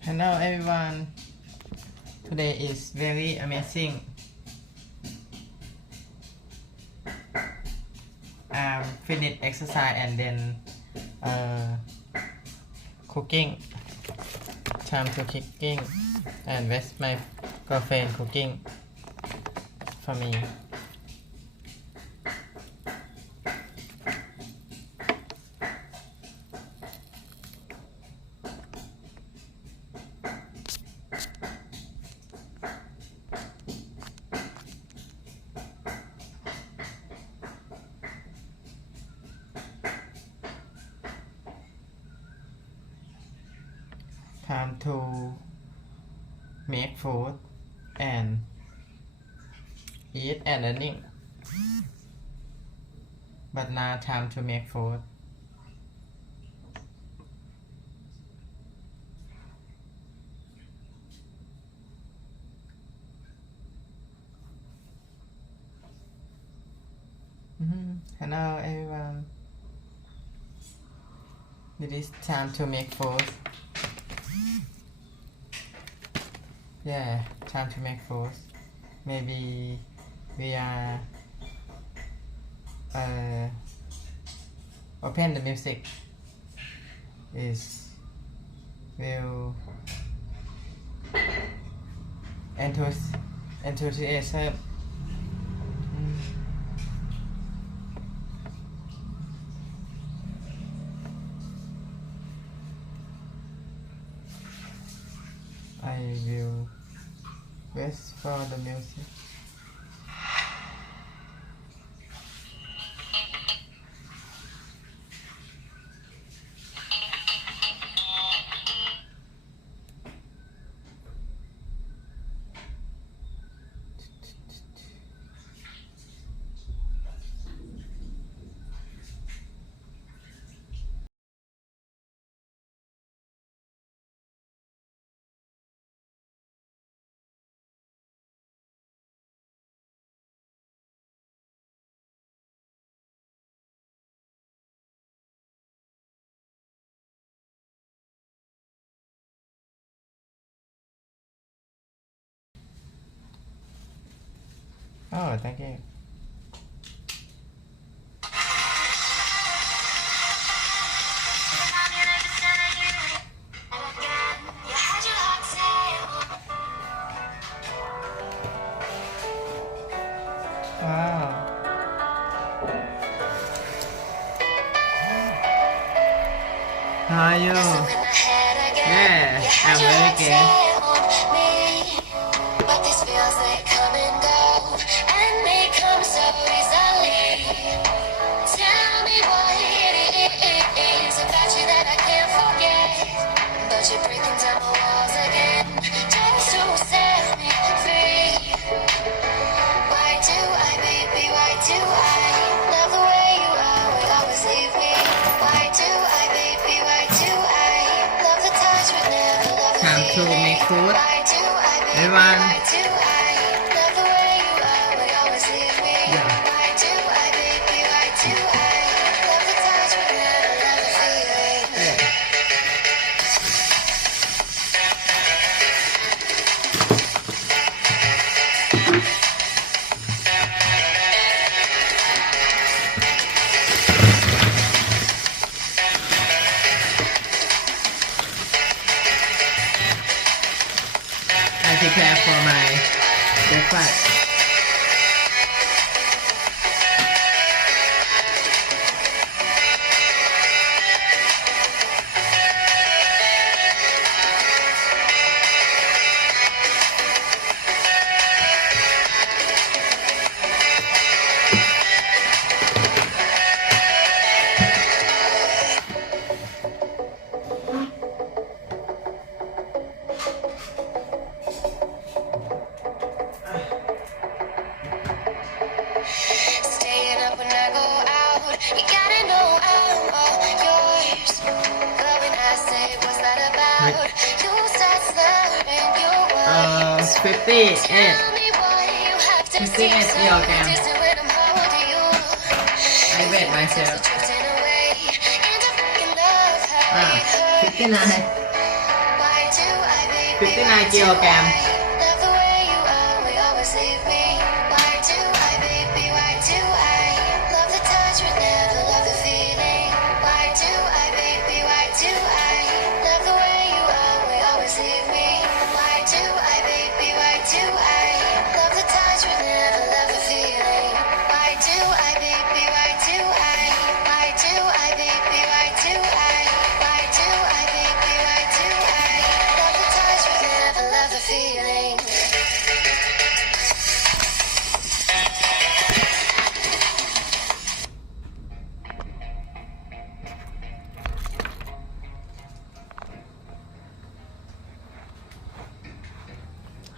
Hello everyone. Today is very amazing. Finish exercise and then cooking. Time to cooking and with my girlfriend cooking for me. Time to make food and eat and learning. But now time to make food. Hello everyone. It is time to make food. Yeah, time to make food. Maybe we are open the music. Is will enthusiasm. I will wait for the music. Oh, thank you. Wow. How are you? Yeah, I'm very good. But this feels like come and go, and they come so easily. Tell me what it is about you that I can't forget. But you're breaking down the walls again, just to set me free. Why do I, baby, why do I love the way you are, would always leave me? Why do I, baby, why do I love the touch but never love the feeling? Time to make food. Why do I, baby, everyone. Why do I love the way you are, would always leave me? Yeah. Why do I, baby, why do I love the touch but never love the feeling? Yeah. I prepare for my breakfast. Staying up when I go out, you gotta know I'm all yours. But when I say what's that about, you start slurring your words. 58. Tell me why you have to see so distant when I'm holding you. I read myself. 58. 59 Why do I, baby? 59 กิโลกรัม Love the way you are, we always leave me. Why do I, baby? Why do I love the touch but never love the feeling? Why do I, baby? Why do I love the way you are, we always leave me? Why do I, baby? Why do I love the touch but never love the feeling? Why do I, baby? Why do I? Why do I, baby? Why do I? Why do I, baby? Why do I love the touch but never love the feeling?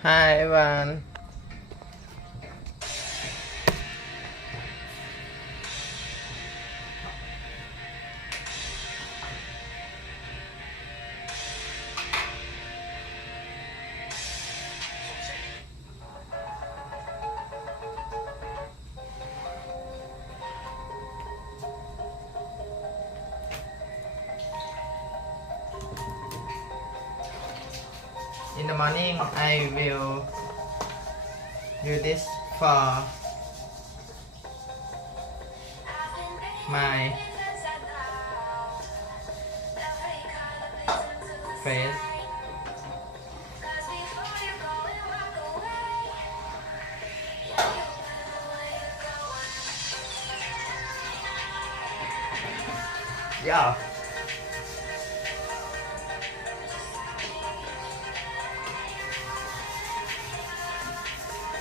Hi everyone. In the morning, I will do this for my face. Yeah.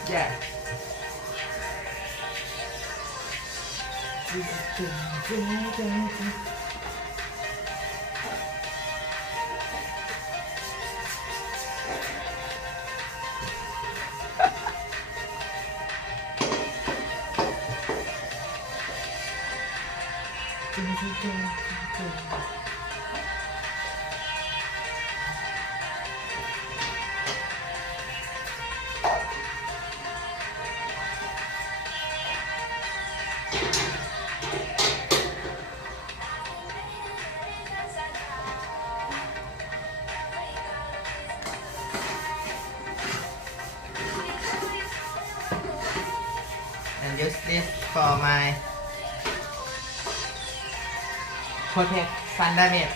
Yeah. And use this for my protect sun damage.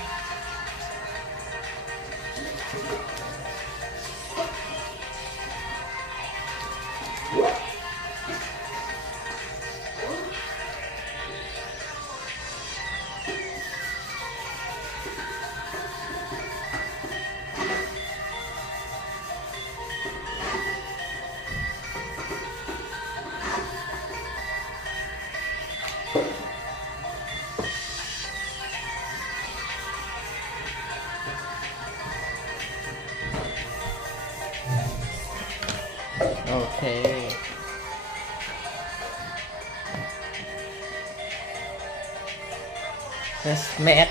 Okay. Let's make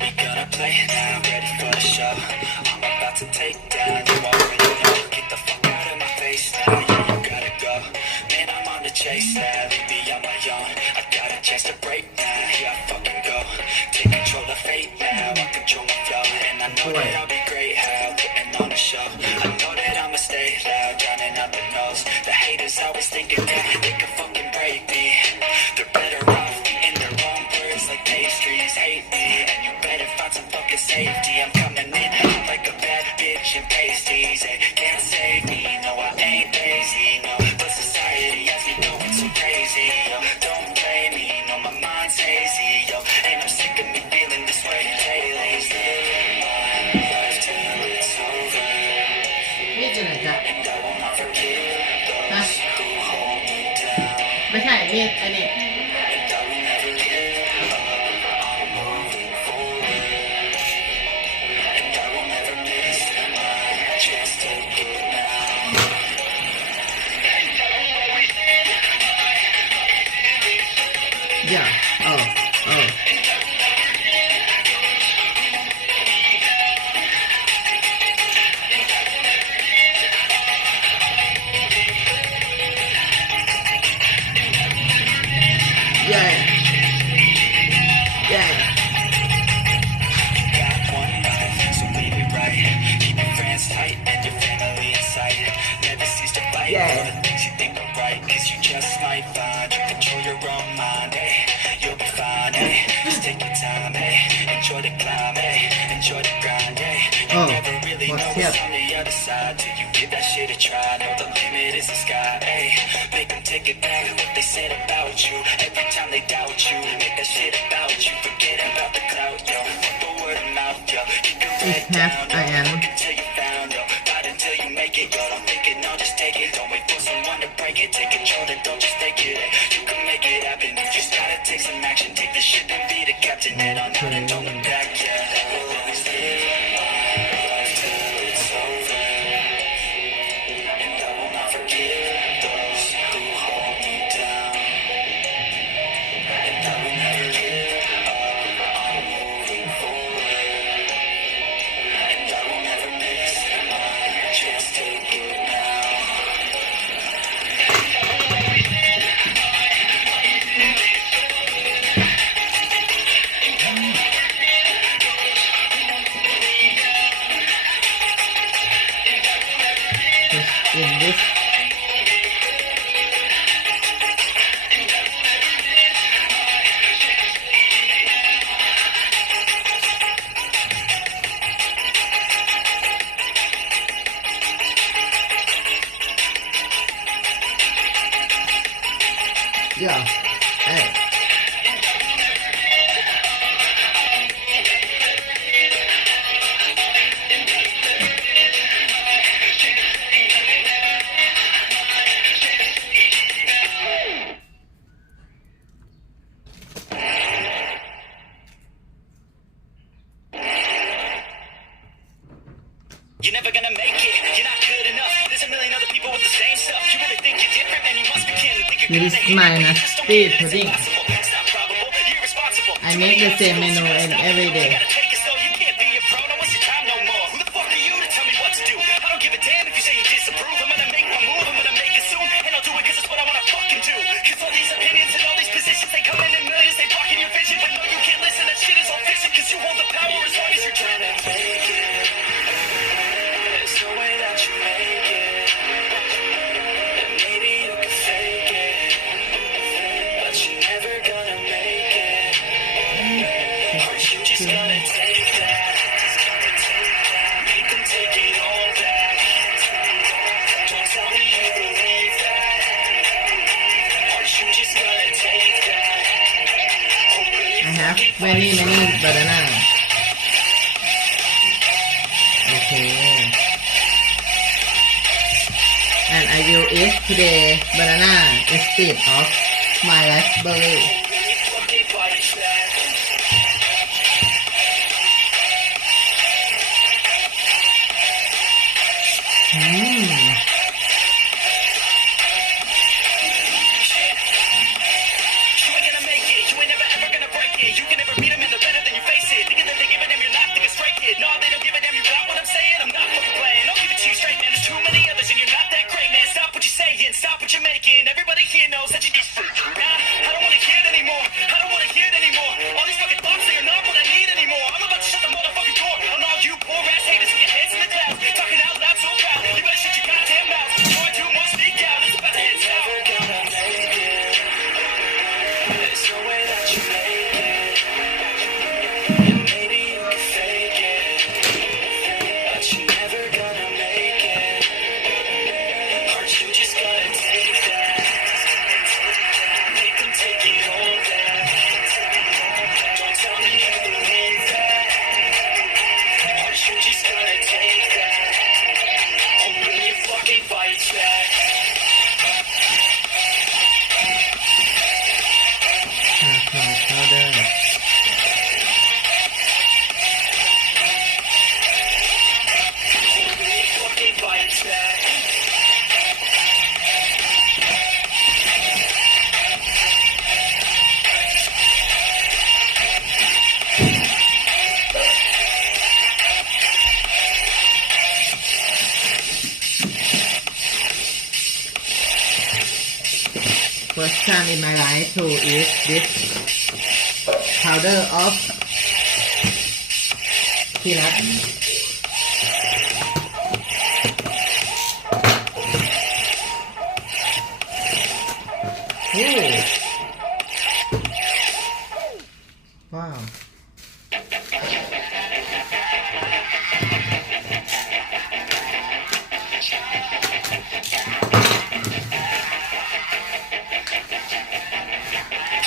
We gonna play now, ready for the show. I'm about to take down, you already know. Get the fuck out of my face now, yeah, you gotta go. Man, I'm on the chase now, leave me on my own. I got a chance to break now, yeah, I fucking go. Take control of fate now, I control my flow. And I know that I'll be great, how putting on a show. I know that I'ma stay loud, drowning out the nose. The haters always thinking that they can fucking break me. They're better off eating their own words like pastries. Hate me, and you better find some fucking safety. I'm coming in hot like a bad bitch in pasties. They can't save me, no, I ain't lazy, no. But society has me going so crazy, yo. Don't blame me, no, my mind's hazy, yo. And I'm sick of me feeling this way daily. Living my life till it's over, นี่จะไหนจ๊ะ and I will not forgive ฮะ those who hold me down. ไม่ใช่นี่อันนี้ And I will never give up, I'm moving forward. And I will never miss my chance to get now. yeah oh oh yeah yeah Got one life, so leave it right. Keep your friends tight and your family in sight. Never cease to fight Yeah. for the things you think are right. Cause you just might find you control your own mind, eh? You'll be fine, eh? Just take your time, eh? Enjoy the climb, eh? Enjoy the grind, eh? You Oh, never really what's know what's up? on the other side till you give that shit a try. Know the limit is the sky, eh? Make them take it back what they said about you. Every time they doubt you, make that shit about you. Forget about the clout, yo. Fuck the word of mouth, yo. Keep your It head has down, yo. iron. Work until you found, yo. Fight until you make it, yo. Don't think it, no, just take it. Don't wait for someone to break it. Take control, then don't just take it, eh? You can make it happen. You just gotta take some action. Take the ship and be the captain. Head on out and don't look back, yeah. I will always live my life till it's over. And I will not forgive those who hold me down. And I will never give up, I'm moving forward. And I will never miss my chance to get now. in this yeah hey You're never gonna make it, you're not good enough. There's a million other people with the same stuff. You really think you're different, man, you must be kidding. Think you're This gonna is hit mine, it, but you just don't get it, it's pudding. impossible. It's not probable, you're irresponsible. I make the same menu in every day. You gotta take it slow, you can't be a pro, don't waste your time no more. Who the fuck are you to tell me what to do? I don't give a damn if you say you disapprove. I'm gonna make my move, I'm gonna make it soon. And I'll do it cause it's what I wanna fucking do. Cause all these opinions and all these positions, they come in millions, they blocking your vision. But no, you can't listen, that shit is all fiction. Cause you hold the power as long as you're trying to take it. There's no way that you make it. And maybe you can fake it, but you're never gonna make it. Are you just gonna take that? Make them take it all back. Don't tell me you believe that. Are you just gonna take that? Or will you I have fucking many fight many back? banana okay and I will eat today banana instead of my raspberry fights back. You ain't gonna make it, you ain't never ever gonna break it. You can never beat them and they're better than you face it. Thinking that they give a damn, you're not thinking straight, kid. No, they don't give a damn, you got what I'm saying? I'm not fucking playing, I'll give it to you straight, man. There's too many others and you're not that great, man. Stop what you're saying, stop what you're making. Everybody here knows that you just faking. Nah, I don't wanna hear it anymore, I don't wanna hear it anymore. All these fucking thoughts, they are not what I need anymore. I'm about to shut the motherfucking door on all you poor ass haters with your heads in the clouds. Talking out loud so proud, you better shut your goddamn mouth. Before I do more, speak out, it's about to head south. Never gonna make it. There's no way that you make it. Maybe you can fake it, but you're never gonna make it. Aren't you just gonna take that? Make them take it all back. Don't tell me you believe that. Aren't you just gonna take that? Or will you fucking fight back? powder Will you fucking fight back? first time in my life to eat this powder of peanut. Ooh. Wow.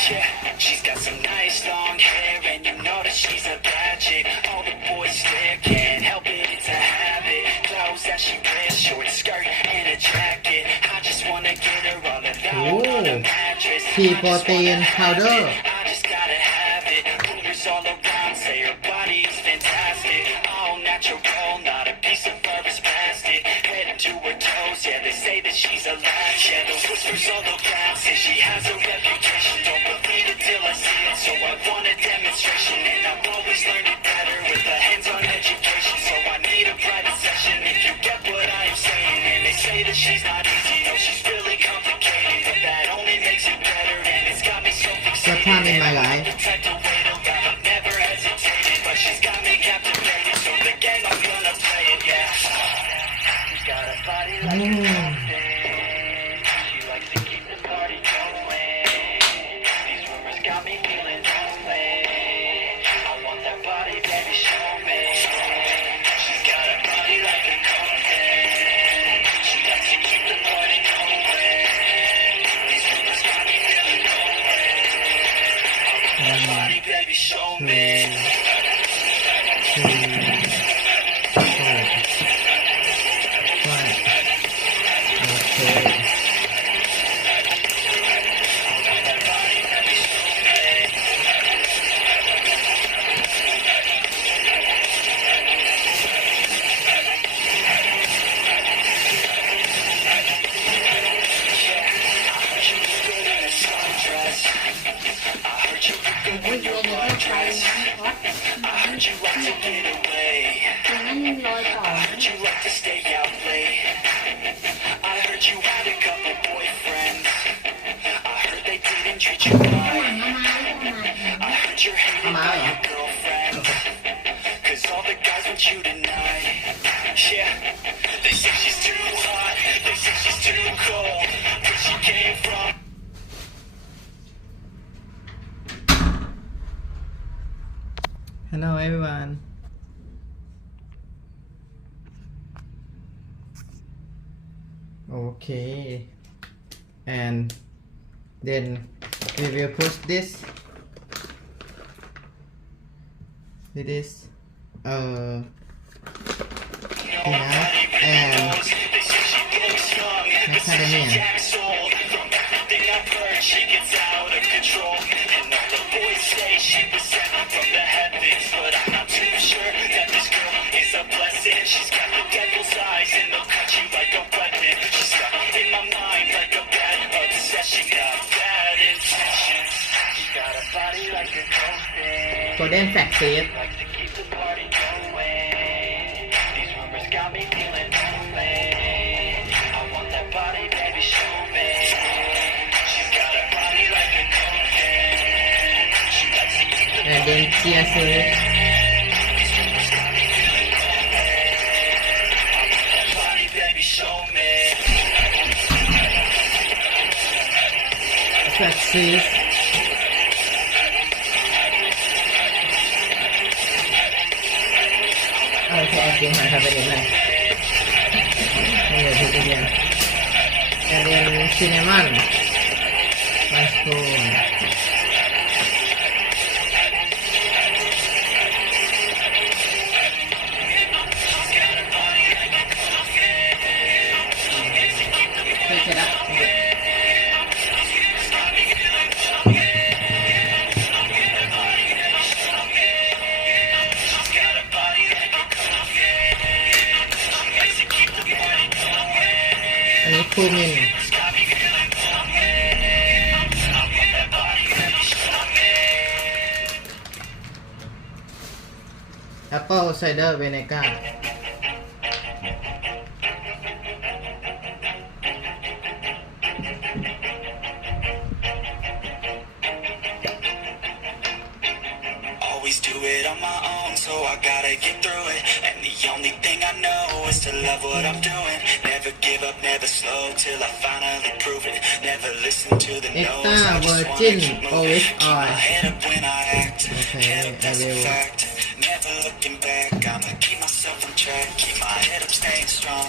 Yeah, she's got some nice long hair, and you know that she's a bad chick. All the boys stare, can't help it, it's a habit. Clothes that she wears, short skirt and a jacket. I just wanna get her all alone on a mattress. Pea protein powder. I just gotta have it. Rumors all around say her body's fantastic. All natural, not a piece of fur is plastic. Head to her toes, yeah, they say that she's a latch. Yeah, the whispers all around say she has a reputation. Don't believe it till I see it, so I want a demonstration. And I've always learned it better with a hands-on education. So I need a private session if you get what I am saying. And they say that she's not easy, no, she's really complicated. But that only makes it better, and it's got me so fixated. First time in my life. The type to wait around, I've never hesitated. But she's got me captivated, so the game, I'm gonna play it, yeah. She's got a body like a mountain. She likes to keep the party going. These rumors got me feeling lonely. I want that body, baby, show me. She's got a body like a mountain. She likes to keep the party going. These rumors got me feeling lonely. I want that body, baby, show me. Okay. When you're dressed, I heard you like to get away. ตรงนั้นยังลอยต่อ I heard you like to stay out late. I heard you had a couple boyfriends. I heard they didn't treat you ห right. ลังเอามาได้ประมาณ I heard you're hated by your girlfriend. Cause all the guys want you tonight. Yeah, they say she's too hot. They say she's too cold. Where she came from. Hello everyone. Okay. And then we will push this. It is peanut and macadamia. golden flax seed Likes to keep the party going. These rumors got me feeling lonely. I want that body, baby, show me. She's got a body like an ocean. She likes to keep the and then chia seed body, baby, show me. flax seed เอาแค่กินหอยทำเป็นนิดหน่อยนี่เลยทุกเดือนการเรียนซินนามอนมาสโกเคยเช็ดอ่ะ อันนี้คูมิน แอปเปิลไซเดอร์เวเนก้า Always do it on my own, so I gotta get through it. And the only thing I know is to love what I'm doing. Never give up, never slow till I finally prove it. Never listen to the no's, I Extra just wanna virgin keep moving. olive Keep my oil. head up when I act. Okay, Head up, that's I a will. fact. Never looking back, I'ma keep myself on track. Keep my head up, staying strong.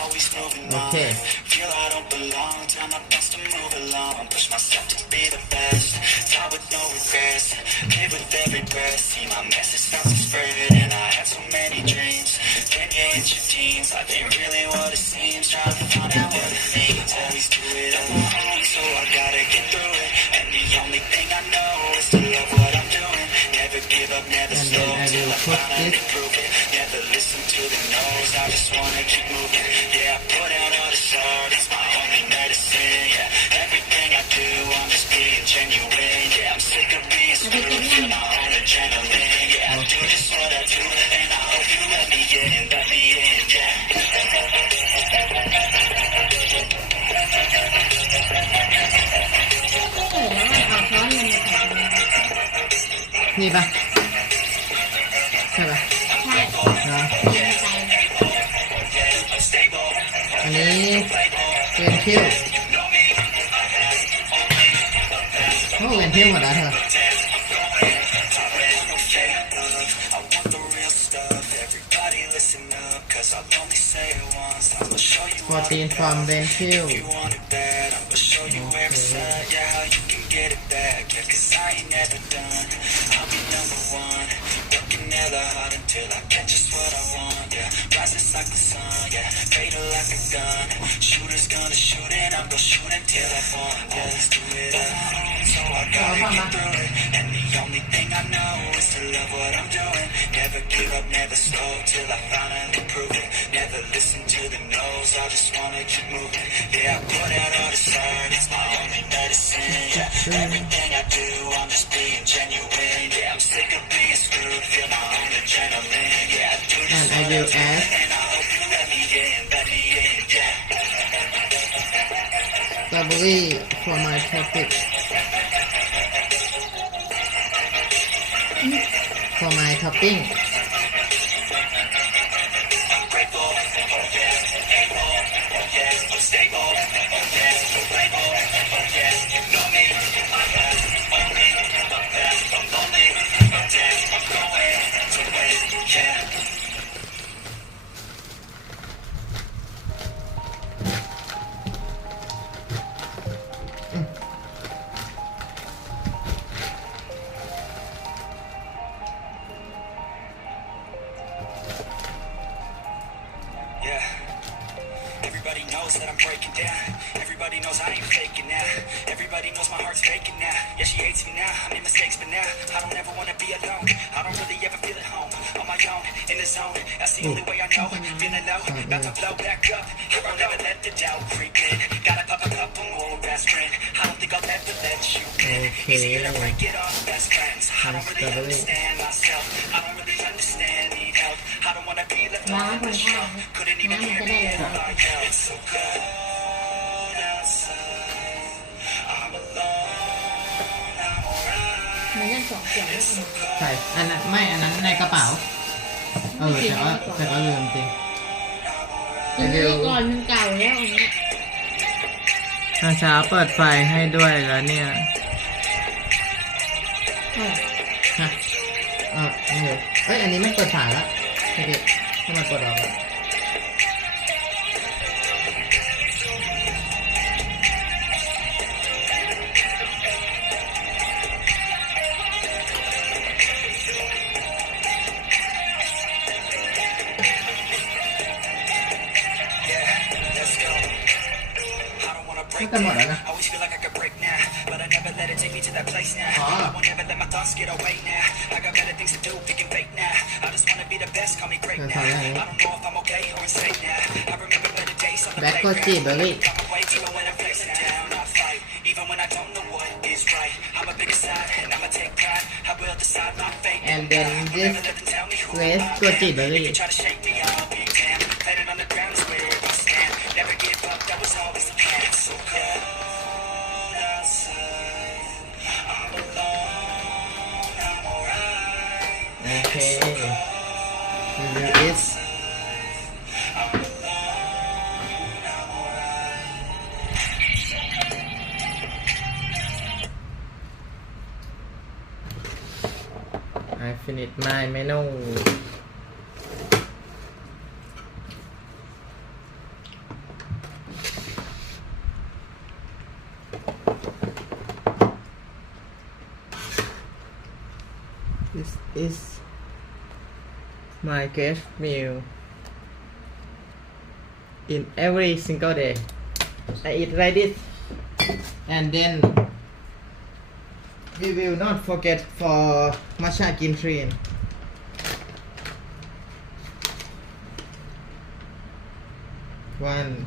Always moving Okay. on. Feel I don't belong, try my best to move along. Push myself to be the best. Die with no regrets. Live with every breath. See my message start to spread. And I had so many dreams. When you hit your teens, life ain't really what it seems. Trying to find out what it means. Always do it on my own, so I gotta get through it. And the only thing I know is to love what I'm doing. Never give up, never And slow then I till will I put finally this. prove it. Never listen to the no's, I just wanna keep moving. Yeah, I put out all this art, it's my only medicine. Yeah, everything I do, I'm just being genuine. Yeah, I'm sick of being screwed, feel my own adrenaline. Yeah, I do just what I do, and I hope you let me in, yeah. เอ๋เอาช้อนมันมาใส่ตรงนี้ นี่ปะใช่ปะ ใช่ เนาะ เรียนไป อันนี้เป็นคิวโอ้เป็นคิวหมดแล้วเธอ I want the real stuff. Everybody listen up, cause I'll only say it once. I'ma show you โปรตีนฟอร์มเบนคิว if you want it bad. I'ma show you where it's at, yeah, how you can get it back. Yeah, cause I ain't never done. I'll be number one. Working hella hard until I catch just what I want. Yeah, rises like the sun. Yeah, fatal like a gun. Shooters gonna shoot and I'm gonna shoot until I fall. Always do it on my own, so I gotta get through it. And the only thing I know is to love what I'm doing. Never give up, never slow till I finally prove it. Never listen to the no's, I just wanna keep moving. Yeah, I put out all this art, it's my only medicine. Yeah, everything I do, I'm just being genuine. Yeah, I'm sick of being screwed, feel my own adrenaline. Yeah, I do this And I will what I do, add and I hope you let me in, yeah. strawberry for my topic for my topping Grateful, oh yeah, able, oh yeah, I'm stable, oh yeah, I'm label, oh yeah, you know me, I have only the best, I'm lonely, but damn, I'm going to win, yeah. Yeah. Everybody knows that I'm breaking down. Everybody knows I ain't faking now. Everybody knows my heart's faking now. Yeah, she hates me now. I made mistakes, but now I don't ever wanna be alone. I don't really ever feel at home. On my own, in the zone. That's the only way I know. Feeling low, about to blow back up. Here I'll never let the doubt creep in. Gotta pop a couple more aspirin. I don't think I'll ever let you in. Okay. Easier to break it off best friends. I don't really Strawberry. understand myself. I don't really understand, need help. I don't wanna be left ล้าง on คน the ข้าง shelf. Couldn't even น้ำมัน hear จะได้ me ละ if ลาย I yelled. It's so cold outside. I'm alone, I'm alright. มันยังสองเสียงแล้ว ใช่อันนั้นไม่อันนั้นในกระเป๋า แต่ว่าลืมจริง อันนี้ก่อนมันเก่าแล้วอันนี้ ตอนเช้าเปิดไฟให้ด้วยแล้วเนี่ย โอ้ ฮะนี่เลยเอ้ยอันนี้ไม่เปิดฝาแล้วโอเคให้มันเปิดออกแล้ว Let's go. I don't wanna ไม่ break กันหมดแล้วนะ I always feel like I could break now, but I never let it take me to that place now. Ah. I won't ever let my thoughts get away now. I got better things to do, picking fake now. I just wanna be the best, call me great That's now. all right. I don't know if I'm okay or insane now. I remember better days on the แบล็คโกจิเบอร์รี่ Got my way even when I'm facing down. I fight, even when I don't know what is right. I'm a big side, and I'ma take pride. I will decide my fate. And then I'll this never let them tell me who Grace I am. Goji Berry. They try to shake me, I'll be damned. Planet on the ground is where I stand. Never give up, that was always the plan. So cold outside. I'm alone, I'm alright. โอเครีวิว is I'm alone, I'm alright. I finished my menu This is my guest meal in every single day. I eat like this, and then we will not forget for matcha green tea. One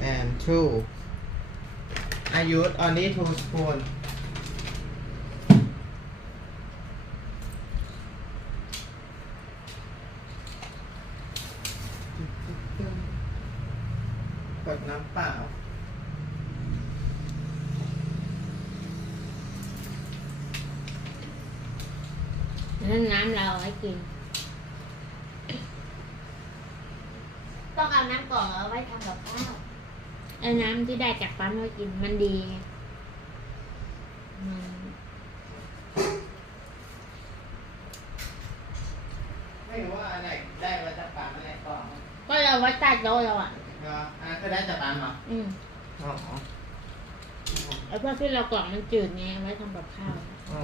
and two. I use only 2 spoons. Gọt น้ำเปล่า นั่นน้ำเราเอาไว้กิน ต้องเอาน้ำกรอกเอาไว้ทำกับข้าว ไอ้น้ำที่ได้จากปั๊มไว้กินมันดีไงมัน ไม่รู้ว่าอันไหนได้มาจากปากอันไหนกล่อง ก็เราไว้ใต้โต๊ะเราอ่ะ เหรออันนั้นก็ได้จากปากเหรอ อืม อ๋อ ไอ้พวกที่เรากรอกมันจืดไงไว้ทำกับข้าว อ๋อ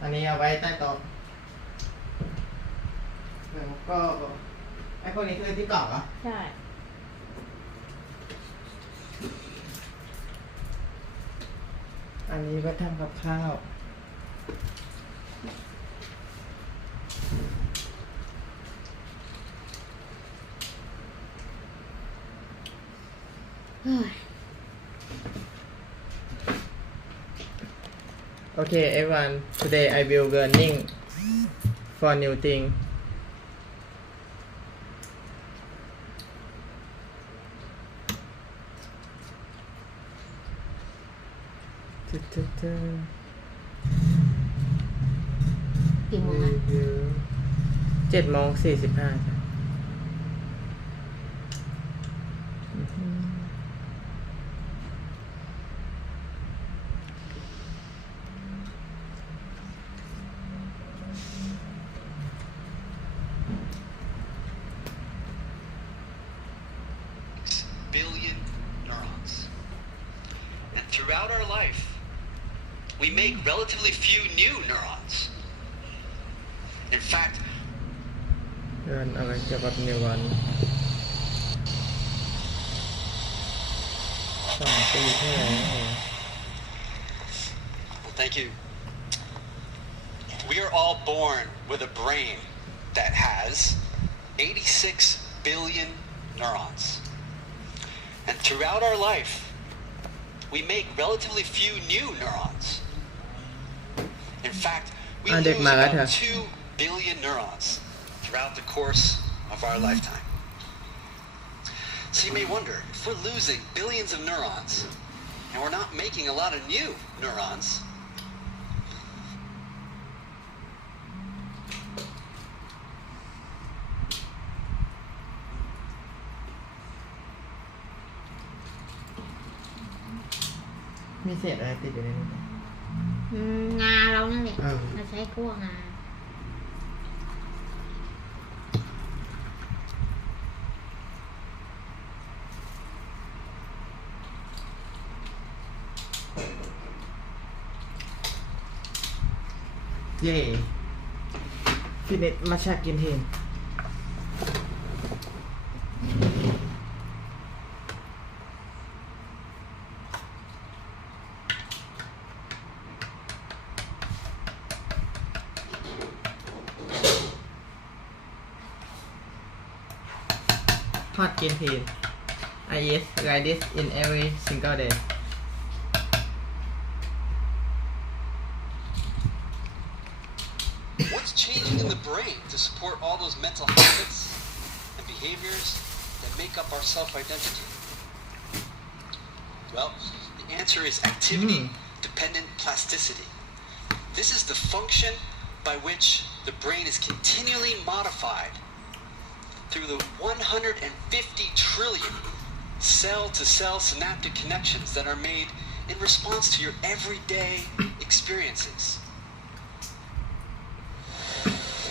อันนี้เอาไว้ใต้โต๊ะแล้วก็ไอ้พวกนี้คือที่กล่องเหรอ ใช่ อันนี้ไว้ทำกับข้าว เฮ้ย Okay, everyone. Today I will learning for new thing. Ta-ta-ta. กี่โมงอ่ะ Review 7:45จ้ะอือหือ billion neurons. And throughout our life, we make relatively few new neurons. In fact, เรื่องอะไรเกี่ยวกับนิวรอน2 ปีที่แล้ว well, thank you. We are all born with a brain that has 86 billion neurons. And throughout our life, we make relatively few new neurons. In In fact, we Ah, lose Dick Marat, about huh? 2 billion neurons throughout the course of our lifetime. So you may wonder, if we're losing billions of neurons and we're not making a lot of new neurons,ๆมีเศษอะไรติดอยู่ในนี้ไหม งาเรานั่นแหละ เออ เราใช้คั่วงา เย่พี่เน็ตมาชากินเฮงฮอตกินเฮง I eat like this in every single day. what's changing in the brain to support all those mental habits and behaviors that make up our self-identity? Well, the answer is activity-dependent plasticity. This is the function by which the brain is continually modified through the 150 trillion cell-to-cell synaptic connections that are made in response to your everyday experiences.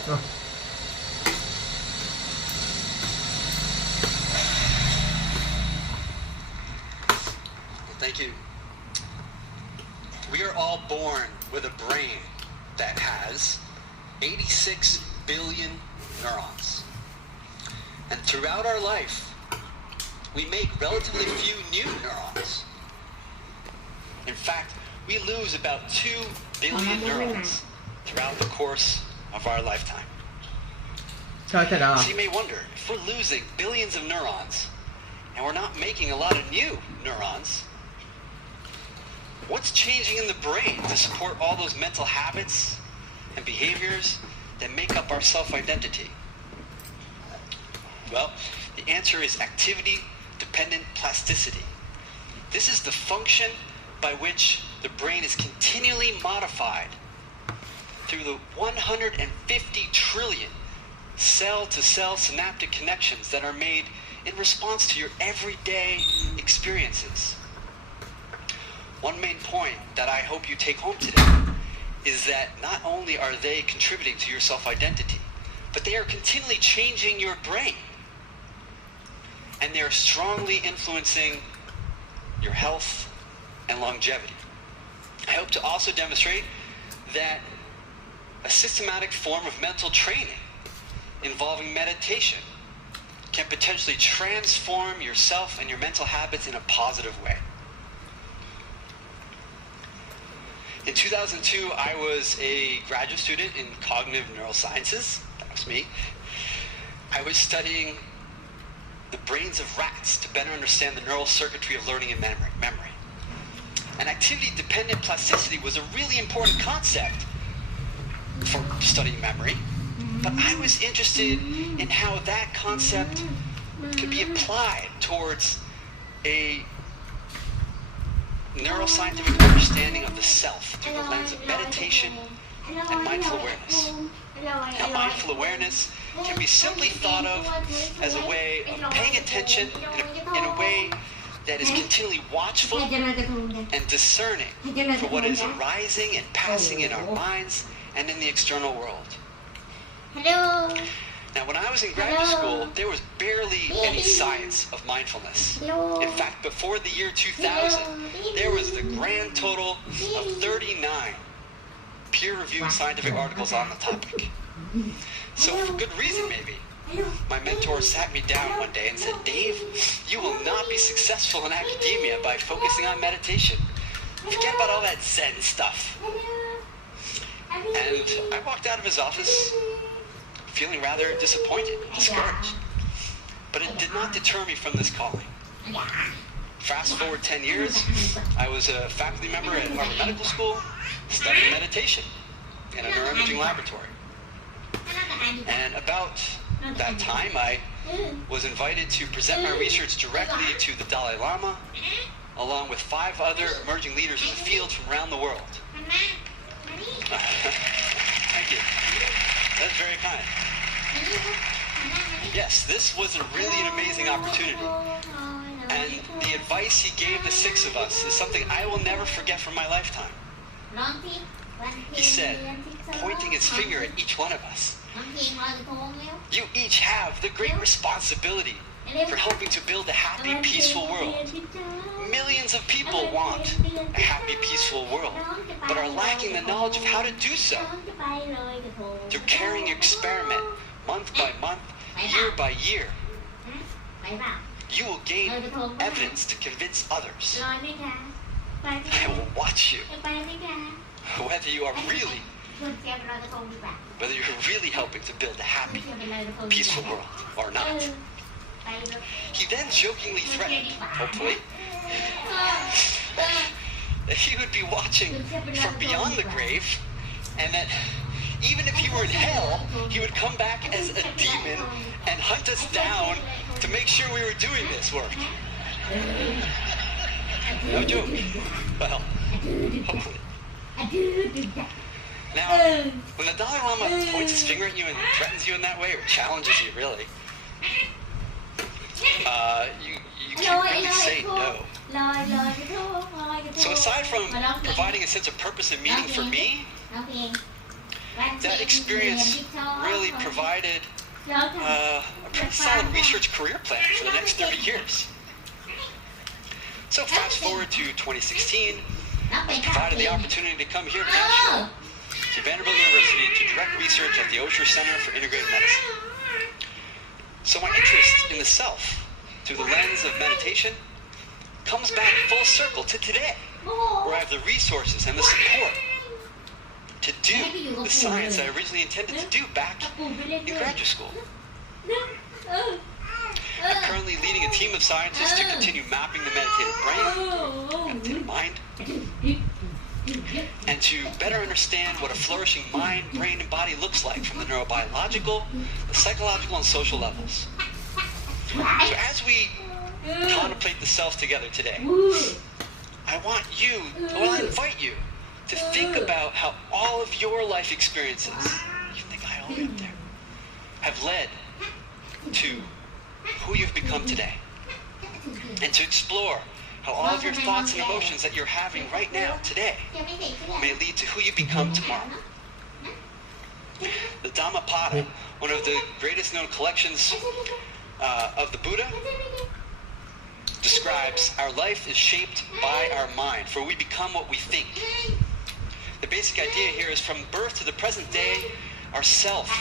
อ๋อ Thank you. We are all born with a brain that has 86 billion neurons. And throughout our life, we make relatively few new neurons. In fact, we lose about 2 billion neurons throughout the course of our lifetime. ชอบจะดอ So you may wonder, if we're losing billions of neurons and we're not making a lot of new neurons, what's changing in the brain to support all those mental habits and behaviors that make up our self-identity? Well, the answer is activity-dependent plasticity. This is the function by which the brain is continually modified through the 150 trillion cell-to-cell synaptic connections that are made in response to your everyday experiences. One main point that I hope you take home today is that not only are they contributing to your self-identity, but they are continually changing your brain. And they are strongly influencing your health and longevity. I hope to also demonstrate that a systematic form of mental training involving meditation can potentially transform yourself and your mental habits in a positive way. In 2002, I was a graduate student in cognitive neurosciences. That was me. I was studying the brains of rats to better understand the neural circuitry of learning and memory. And activity-dependent plasticity was a really important concept for studying memory, but I was interested in how that concept could be applied towards a neuroscientific understanding of the self through the lens of meditation and mindful awareness. Now, mindful awareness can be simply thought of as a way of paying attention in a way that is continually watchful and discerning for what is arising and passing in our minds and in the external world. ฮัลโหล Now, when I was in graduate school, there was barely any science of mindfulness. In fact, before the year 2000, there was the grand total of 39 peer-reviewed scientific articles on the topic. So for good reason, maybe. My mentor sat me down one day and said, "Dave, you will not be successful in academia by focusing on meditation. Forget about all that Zen stuff." And I walked out of his office feeling rather disappointed, discouraged. But it did not deter me from this calling. Fast forward 10 years, I was a faculty member at Harvard Medical School studying meditation. in a neuroimaging laboratory. And about that time, I was invited to present my research directly to the Dalai Lama, along with 5 other emerging leaders in the field from around the world. Thank you. That's very kind. Yes, this was really an amazing opportunity. And the advice he gave the 6 of us is something I will never forget from my lifetime. He said, pointing his finger at each one of us, "You each have the great responsibility for helping to build a happy, peaceful world. Millions of people want a happy, peaceful world, but are lacking the knowledge of how to do so. Through carrying your experiment, month by month, year by year, you will gain evidence to convince others. I will watch you, whether you're really helping to build a happy, peaceful world or not." He then jokingly threatened, hopefully, that he would be watching from beyond the grave, and that even if he were in hell, he would come back as a demon and hunt us down to make sure we were doing this work. No joke. Well, hopefully. Now, when the Dalai Lama points his finger at you and threatens you in that way, or challenges you really, you can't really say no. So aside from providing a sense of purpose and meaning for me, that experience really provided a pretty solid research career plan for the next 30 years. So fast forward to 2016, I was provided the opportunity to come here to Nashville, to Vanderbilt University, to direct research at the Osher Center for Integrative Medicine. So my interest in the self, through the lens of meditation, comes back full circle to today, where I have the resources and the support to do the science I originally intended to do back in graduate school. I'm currently leading a team of scientists to continue mapping the meditative brain, meditative mind, and to better understand what a flourishing mind, brain, and body looks like from the neurobiological, the psychological, and social levels. So as we contemplate the self together today, I invite you to think about how all of your life experiences, even the guy all the way up there, have led to who you've become today. And to explore how all of your thoughts and emotions that you're having right now, today, may lead to who you become tomorrow. The Dhammapada, one of the greatest known collections of the Buddha, describes our life is shaped by our mind, for we become what we think. The basic idea here is from birth to the present day, our self,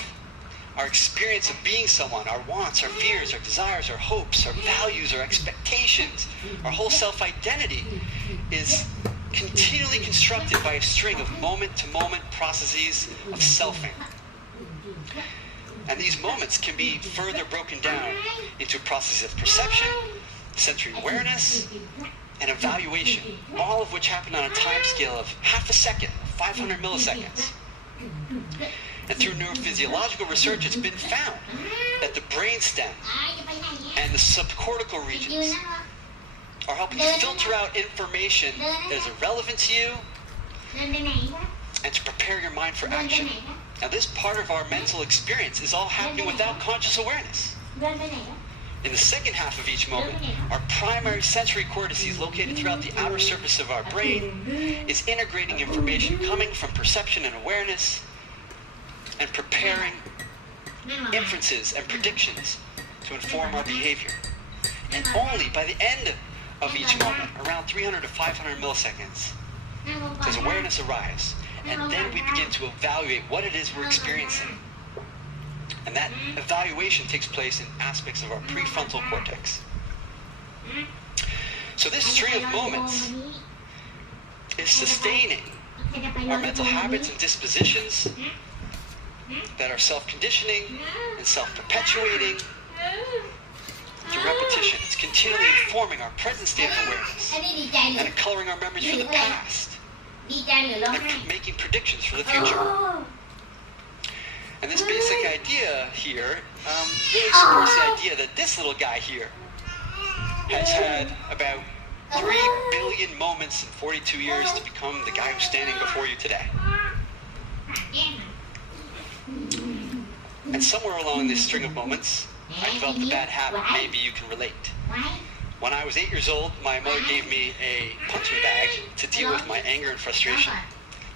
our experience of being someone, our wants, our fears, our desires, our hopes, our values, our expectations, our whole self-identity is continually constructed by a string of moment-to-moment processes of selfing. And these moments can be further broken down into processes of perception, sensory awareness, and evaluation, all of which happen on a time scale of half a second, 500 milliseconds. And through neurophysiological research, it's been found that the brainstem and the subcortical regions are helping to filter out information that is irrelevant to you and to prepare your mind for action. Now, this part of our mental experience is all happening without conscious awareness. In the second half of each moment, our primary sensory cortices, located throughout the outer surface of our brain, is integrating information coming from perception and awareness and preparing inferences and predictions to inform our behavior. And only by the end of each moment, around 300 to 500 milliseconds, does awareness arise. And then we begin to evaluate what it is we're experiencing. And that evaluation takes place in aspects of our prefrontal cortex. So this string of moments is sustaining our mental habits and dispositions that are self-conditioning and self-perpetuating through repetition. It's continually informing our present state of awareness and coloring our memories from the past ดีใจหรือร้องไห้ and making predictions for the future. And this basic idea here really supports the idea that this little guy here has had about 3 billion moments in 42 years to become the guy who's standing before you today. แก้ม And somewhere along this string of moments, I developed a bad habit. Maybe you can relate. ไว้ When I was 8 years old, my mother gave me a punching bag to deal with my anger and frustration.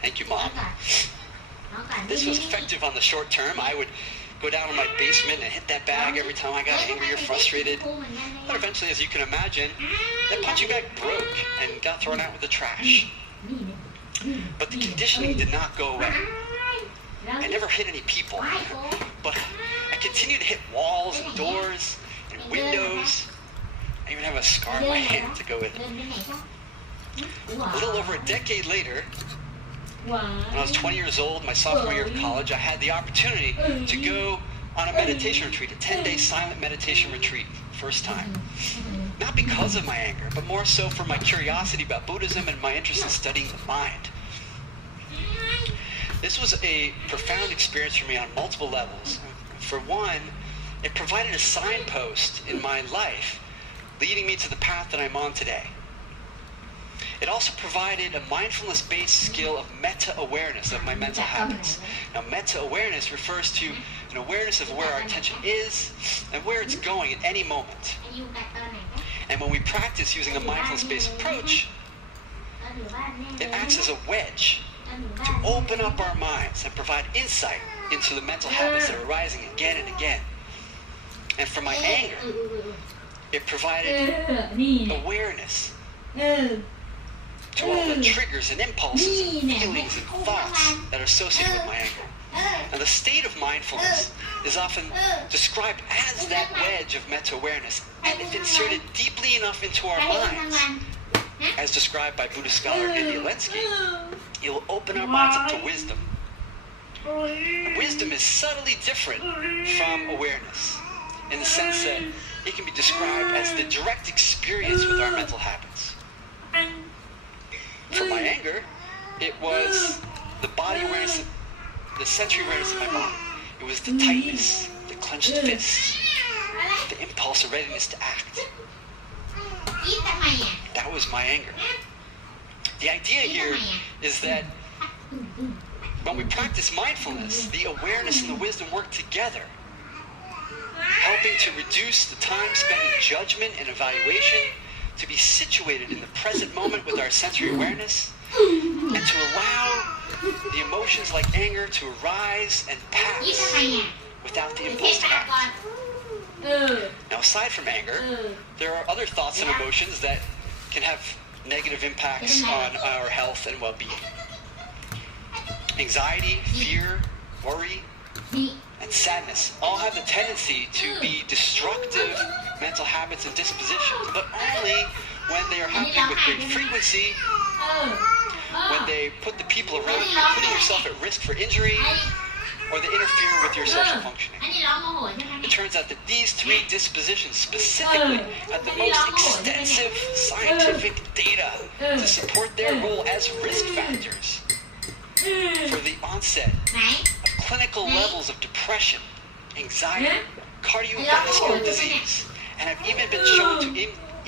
Thank you, น้อง Mom. ก่อนน้องก่อน This was effective on the short term. I would go down in my basement and hit that bag every time I got angry or frustrated. But eventually, as you can imagine, that punching bag broke and got thrown out with the trash. But the conditioning did not go away. I never hit any people, but I continued to hit walls and doors and windows. I even have a scar on my hand to go with it. เดินไปไหนจ๊ะ A little over a decade later, หวาน when I was 20 years old, my sophomore year of college, I had the opportunity to go on a meditation retreat, a 10-day silent meditation retreat, first time. Not because of my anger, but more so for my curiosity about Buddhism and my interest in studying the mind. This was a profound experience for me on multiple levels. For one, it provided a signpost in my life leading me to the path that I'm on today. It also provided a mindfulness-based skill of meta-awareness of my mental habits. Now, meta-awareness refers to an awareness of where our attention is and where it's going at any moment. อยู่กัดตอนไหนจ๊ะ And when we practice using a mindfulness-based approach, ตอนอยู่บ้านแม่ it acts as a wedge ตอนอยู่บ้า to น open up our minds and provide insight into the mental habits that are arising again and again. And for my anger, it provided นี่แหละ awareness เออ to all the triggers and impulses and feelings and thoughts that are associated with my anger. เออ And the state of mindfulness is often described as that wedge of meta-awareness, and if inserted deeply enough into ไป our เล่นทั้ง minds, วันนะ as described by Buddhist scholar Nyingma Lenski, it will open our minds up to wisdom. Wisdom is subtly different from awareness, in the sense that it can be described as the direct experience with our mental habits. For my anger, it was the body awareness, the sensory awareness of my body. It was the tightness, the clenched fist, the impulse or readiness to act. คิดทำไมอ่ะ That was my anger. The idea here is that when we practice mindfulness, the awareness and the wisdom work together, helping to reduce the time spent in judgment and evaluation, to be situated in the present moment with our sensory awareness, and to allow the emotions like anger to arise and คิด pass ทำไมอ่ะ without the เท impulse ศ to กาลก่อน act. เออ Now, aside from anger, there are other thoughts and emotions that can have negative impacts on our health and well-being. Anxiety, fear, worry, นี่ and sadness all have the tendency to be destructive mental habits and dispositions, but only when they are happening with great frequency, เออ when they put the people around you, putting yourself at risk for injury, ไอ้ or they interfere with your social functioning. อันนี้ร้องโมโหใช่ไหม It turns out that these 3 dispositions specifically have the most extensive scientific data to support their role as risk factors for the onset ไหน of clinical levels of depression, anxiety, cardiovascular disease, and have even been shown to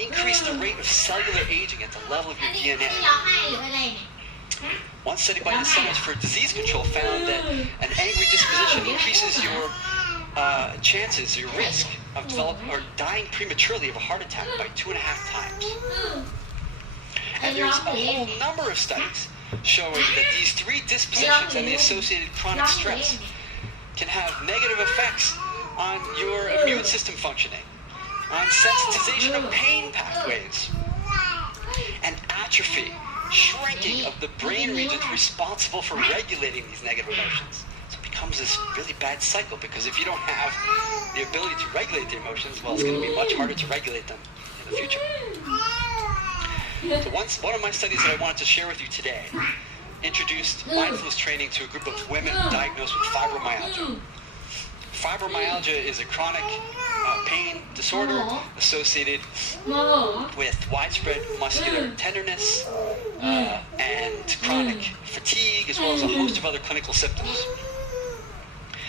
increase the rate of cellular aging at the level of อัน your นี้ DNA. ร้องไห้หรืออะไรเนี่ย One study by the Centers for Disease Control found that an angry disposition increases your chances, your risk of developing or dying prematurely of a heart attack by 2.5 times. ไอ้ And ร้อ there's ง a เพลง whole number of studies showing that these 3 dispositions and the associated chronic stress can have negative effects on your immune system functioning, on sensitization of pain pathways, and atrophy, shrinking of the brain regions responsible for regulating these negative emotions. So it becomes this really bad cycle, because if you don't have the ability to regulate the emotions, well, it's going to be much harder to regulate them in the future. So one of my studies that I wanted to share with you today introduced mindfulness training to a group of women diagnosed with fibromyalgia. Fibromyalgia is a chronic pain disorder associated โมโห with widespread muscular tenderness and chronic fatigue, as well as a host of other clinical symptoms.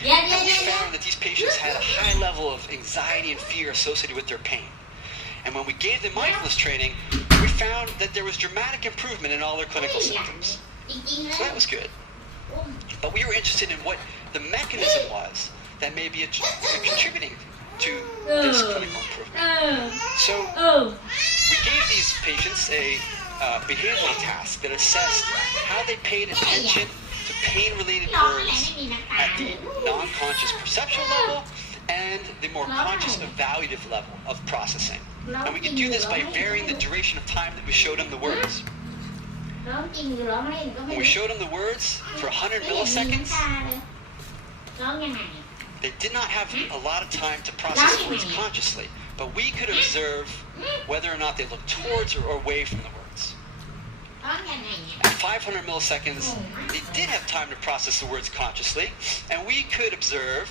เดี๋ยว And we found that these patients had a high level of anxiety and fear associated with their pain. And when we gave them mindfulness training, we found that there was dramatic improvement in all their clinical symptoms. จริงๆ So แล้ว that was good. But we were interested in what the mechanism was that may be contributing to this clinical เอ improvement. อ So เออ we gave these patients a behavioral task that assessed how they paid attention to pain-related ร้องอะไร words ไม่มีน้ำตา at the non-conscious perceptual level and the more conscious evaluative level of processing. And we could do this by varying the duration of time that we showed them the words. ร้องจริงหรือร้องเล่นก็ไม่ When we รู้ showed them the words for 100 ไม่เห็นมี milliseconds, น้ำตาเลยร้องยังไง they did not have a lot of time to process the words consciously, but we could observe whether or not they looked towards or away from the words. ร้องยังไง At 500 milliseconds, they did have time to process the words consciously, and we could observe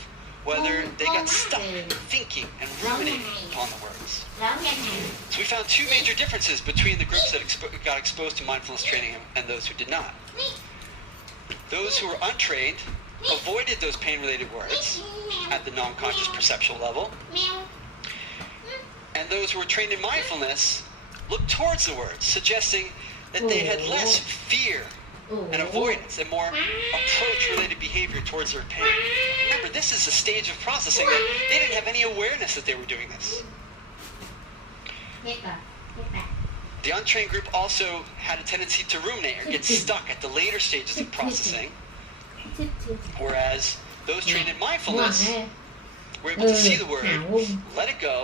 whether they got stuck thinking and ruminating upon the words. ร้องยังไง So we found two major differences between the groups that got exposed to mindfulness training and those who did not. นี่ Those who were untrained avoided those pain-related words at the non-conscious perceptual level, แมว and those who were trained in mindfulness looked towards the words, suggesting that they had less fear โอ้โห and avoidance and more approach-related behavior towards their pain. Remember, this is a stage of processing that they didn't have any awareness that they were doing this. เรียกก่อนเรียกแบบ The untrained group also had a tendency to ruminate or get stuck at the later stages of processing, ทึบทึบ whereas those trained in ง่วง mindfulness เลย were เอ able อ to see the หา word, วุ่น let it go,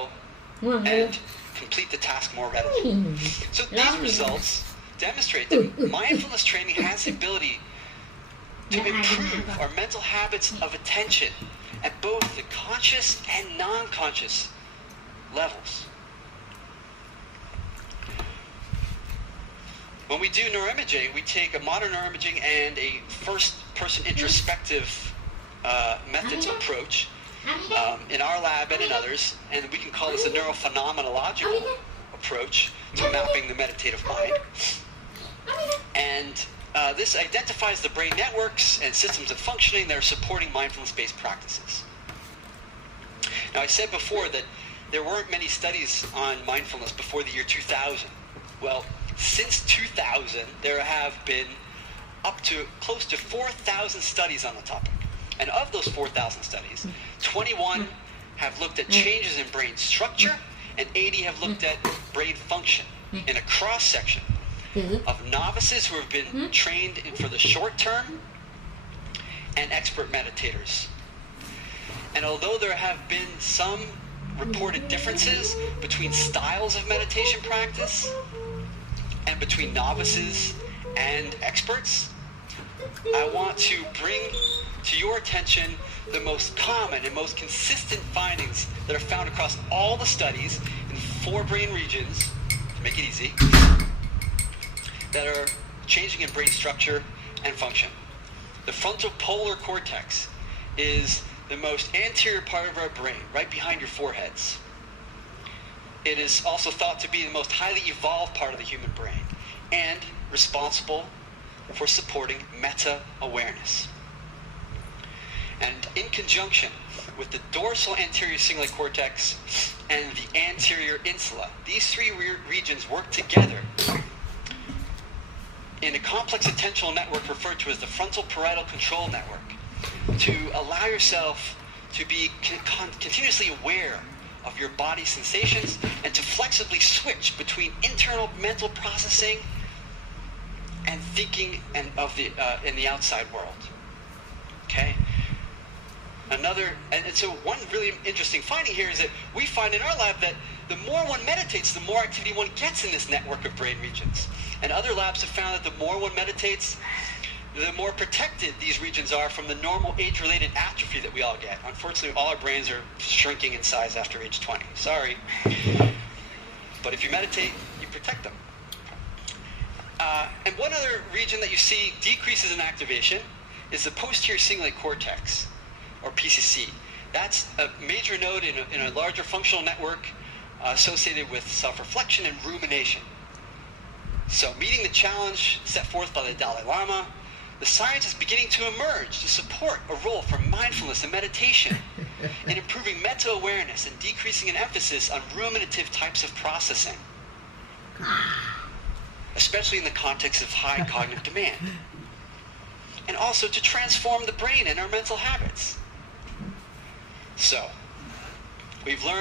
ง่วงเลย and complete the task more readily. So these Lovely. results demonstrate that mindfulness training has the ability to improve our mental habits of attention at both the conscious and non-conscious levels. When we do neuroimaging, we take a modern neuroimaging and a first-person introspective methods approach อันนี้ได้ in our lab and in others, and we can call this a neurophenomenological approach to mapping the meditative mind. And this identifies the brain networks and systems of functioning that are supporting mindfulness-based practices. Now, I said before that there weren't many studies on mindfulness before the year 2000. Well, since 2000, there have been up to close to 4,000 studies on the topic. And of those 4,000 studies, 21 have looked at changes in brain structure, and 80 have looked at brain function in a cross-section ถือ of novices who have been trained for the short term and expert meditators. And although there have been some reported differences between styles of meditation practice and between novices and experts, I want to bring to your attention the most common and most consistent findings that are found across all the studies in 4 brain regions, to make it easy, that are changing in brain structure and function. The frontal polar cortex is the most anterior part of our brain, right behind your foreheads. It is also thought to be the most highly evolved part of the human brain and responsible for supporting meta-awareness. And in conjunction with the dorsal anterior cingulate cortex and the anterior insula, these 3 regions work together in a complex attentional network referred to as the frontal parietal control network to allow yourself to be continuously aware of your body sensations and to flexibly switch between internal mental processing and thinking and in the outside world. Okay? And so one really interesting finding here is that we find in our lab that the more one meditates, the more activity one gets in this network of brain regions. And other labs have found that the more one meditates, the more protected these regions are from the normal age-related atrophy that we all get. Unfortunately, all our brains are shrinking in size after age 20. Sorry. But if you meditate, you protect them. And one other region that you see decreases in activation is the posterior cingulate cortex, or PCC. That's a major node in a larger functional network associated with self-reflection and rumination. So meeting the challenge set forth by the Dalai Lama, the science is beginning to emerge to support a role for mindfulness and meditation in improving meta-awareness and decreasing an emphasis on ruminative types of processing, especially in the context of high cognitive demand, and also to transform the brain and our mental habits. So, we've learned